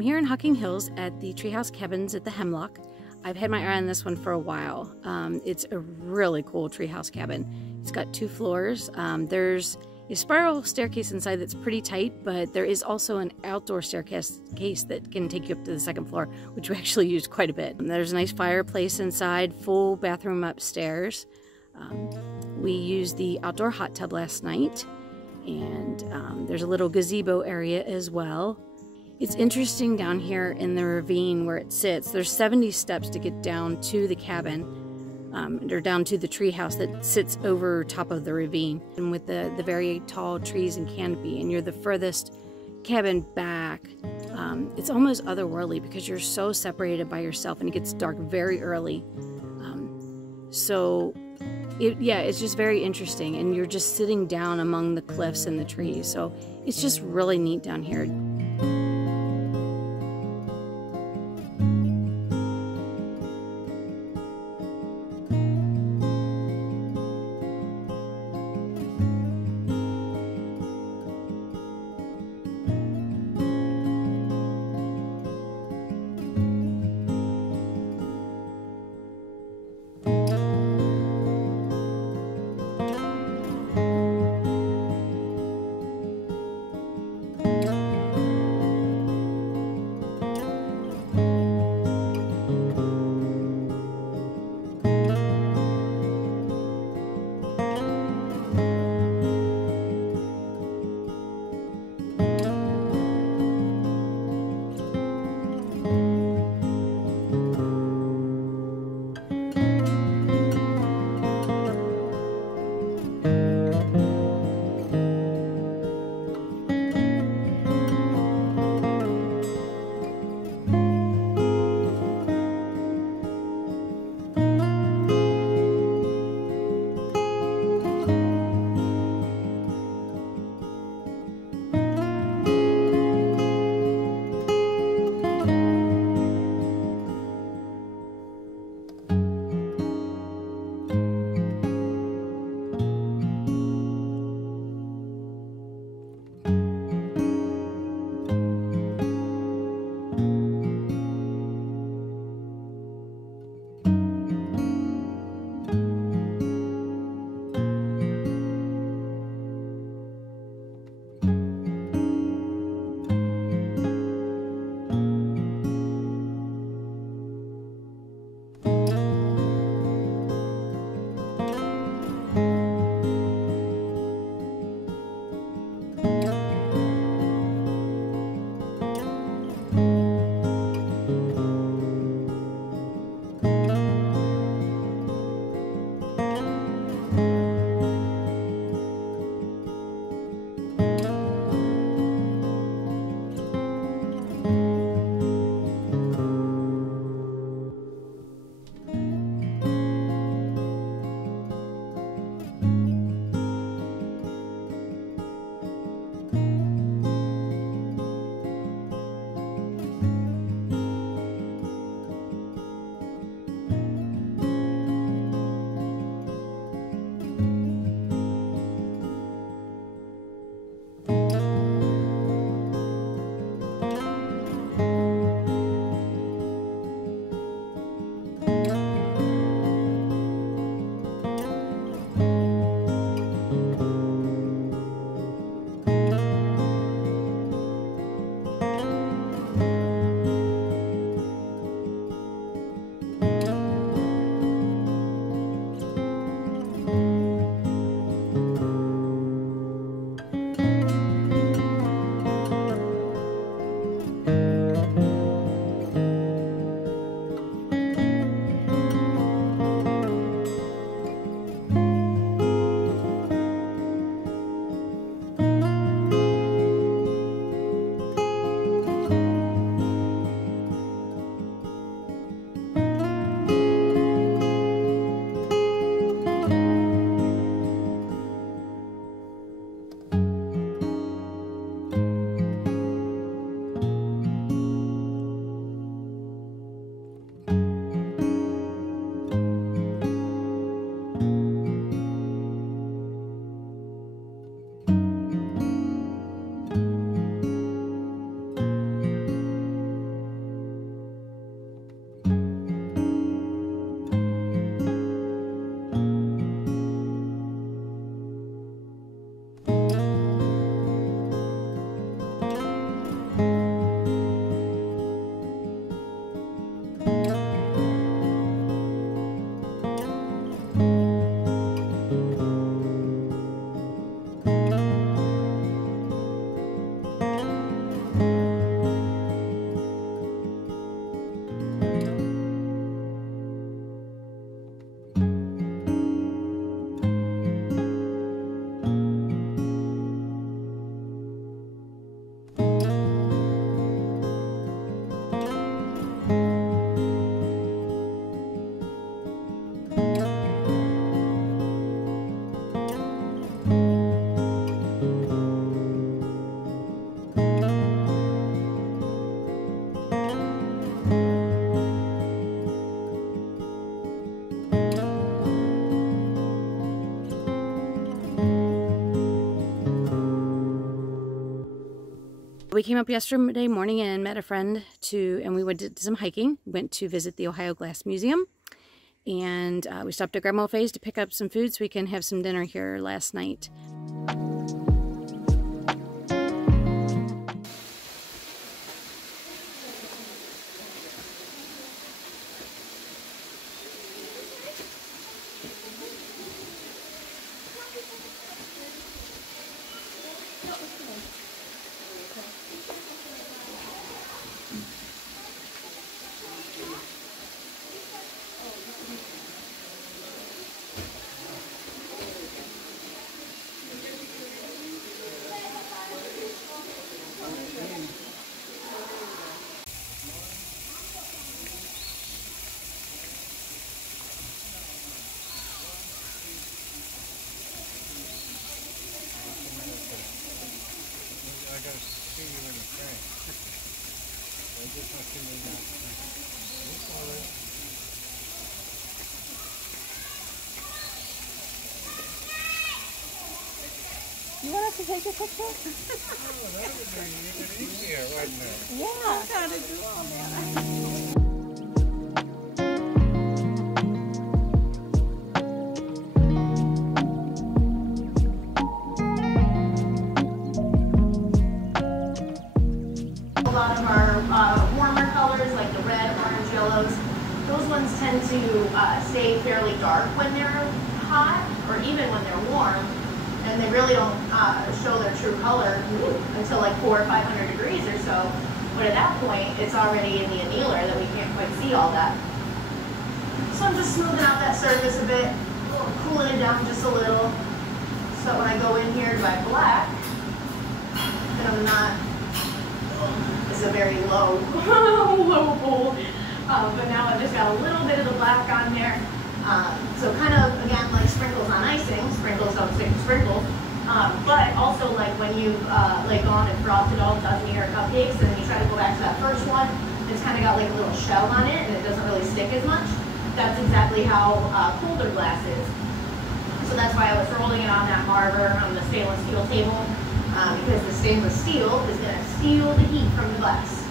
I'm here in Hocking Hills at the Treehouse Cabins at the Hemlock. I've had my eye on this one for a while. It's a really cool treehouse cabin. It's got 2 floors. There's a spiral staircase inside that's pretty tight, but there is also an outdoor staircase that can take you up to the 2nd floor, which we actually used quite a bit. There's a nice fireplace inside, full bathroom upstairs. We used the outdoor hot tub last night, and there's a little gazebo area as well. It's interesting down here in the ravine where it sits. There's 70 steps to get down to the cabin, or down to the treehouse that sits over top of the ravine. And with the very tall trees and canopy, and you're the furthest cabin back, it's almost otherworldly because you're so separated by yourself and it gets dark very early. It's just very interesting, and you're just sitting down among the cliffs and the trees. So it's just really neat down here. We came up yesterday morning and met a friend and we did some hiking. Went to visit the Ohio Glass Museum, and we stopped at Grandma Faye's to pick up some food so we can have some dinner here last night. I gotta see you in the frame. I just want to see you now. You want us to take a picture? Oh, that would be even easier, wouldn't it? Yeah. How to do all that. A lot of our warmer colors, like the red, orange, yellows, those ones tend to stay fairly dark when they're hot, or even when they're warm, and they really don't show their true color until like 400 or 500 degrees or so. But at that point, it's already in the annealer that we can't quite see all that. So I'm just smoothing out that surface a bit, cooling it down just a little, so when I go in here to my black, then I'm not. This is a very low, low bowl, but now I've just got a little bit of the black on there. So kind of, again, like sprinkles on icing. Sprinkles don't stick to sprinkles. But also like when you've like gone and frosted all a dozen of your cupcakes and then you try to go back to that first one, it's kind of got like a little shell on it and it doesn't really stick as much. That's exactly how colder glass is. So that's why I was rolling it on that marble on the stainless steel table, because the stainless steel is going to steal the heat from the glass.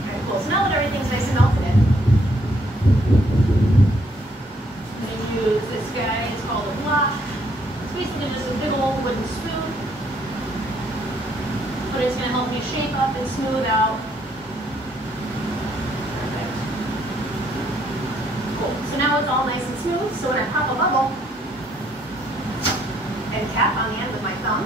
Alright, cool. So now that everything's nice and melted in, I'm going to use this guy. It's called a block. It's basically just a big old wooden spoon, but it's going to help me shape up and smooth out. Perfect. Cool. So now it's all nice and smooth. So when I pop a bubble and tap on the end with my thumb,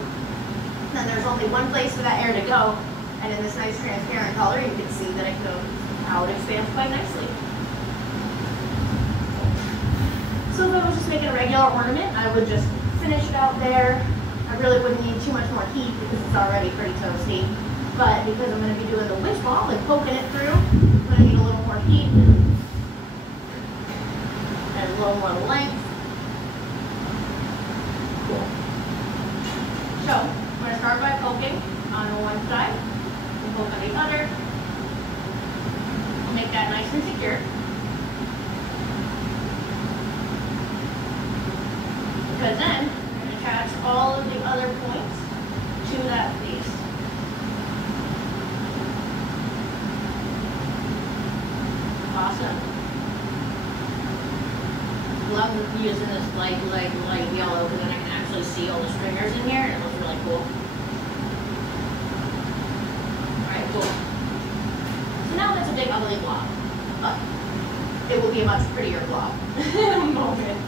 then there's only one place for that air to go, and in this nice transparent color you can see that it goes out, expands quite nicely. So if I was just making a regular ornament, I would just finish it out there. I really wouldn't need too much more heat because it's already pretty toasty, but because I'm going to be doing the wish ball and poking it through, I'm going to need a little more heat and a little more length. Cool. So, I'm going to start by poking on the one side and poke on the other. We'll make that nice and secure. Because then, I'm going to attach all of the other points to that piece. Awesome. Love using this light yellow because then I can actually see all the stringers in here and it looks really cool. Alright, cool. So now that's a big ugly blob, but it will be a much prettier blob in a moment.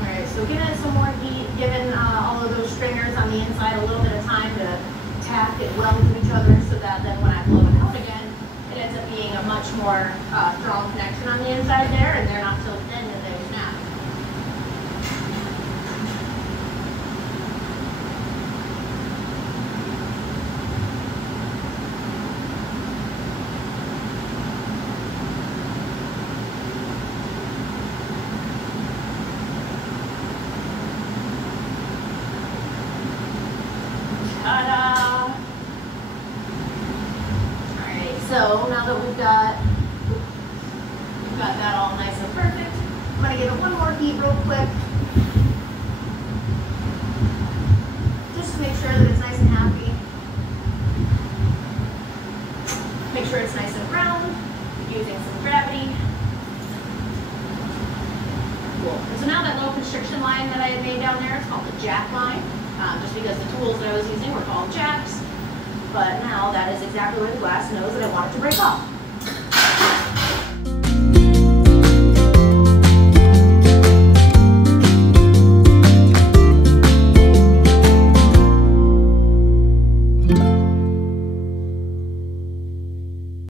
Alright, so give it some more heat, giving all of those stringers on the inside a little bit of time to tack and weld to each other so that then when I blow it out again, it ends up being a much more strong connection on the inside there, and they're not so thin that they snap. Ta-da! So now that we've got that all nice and perfect, I'm gonna give it one more heat real quick. Just to make sure that it's nice and happy. Make sure it's nice and round, using some gravity. Cool. And so now that low constriction line that I had made down there, it's called the jack line, just because the tools that I was using were called jacks. But now that is exactly where the glass knows that I want it to break off.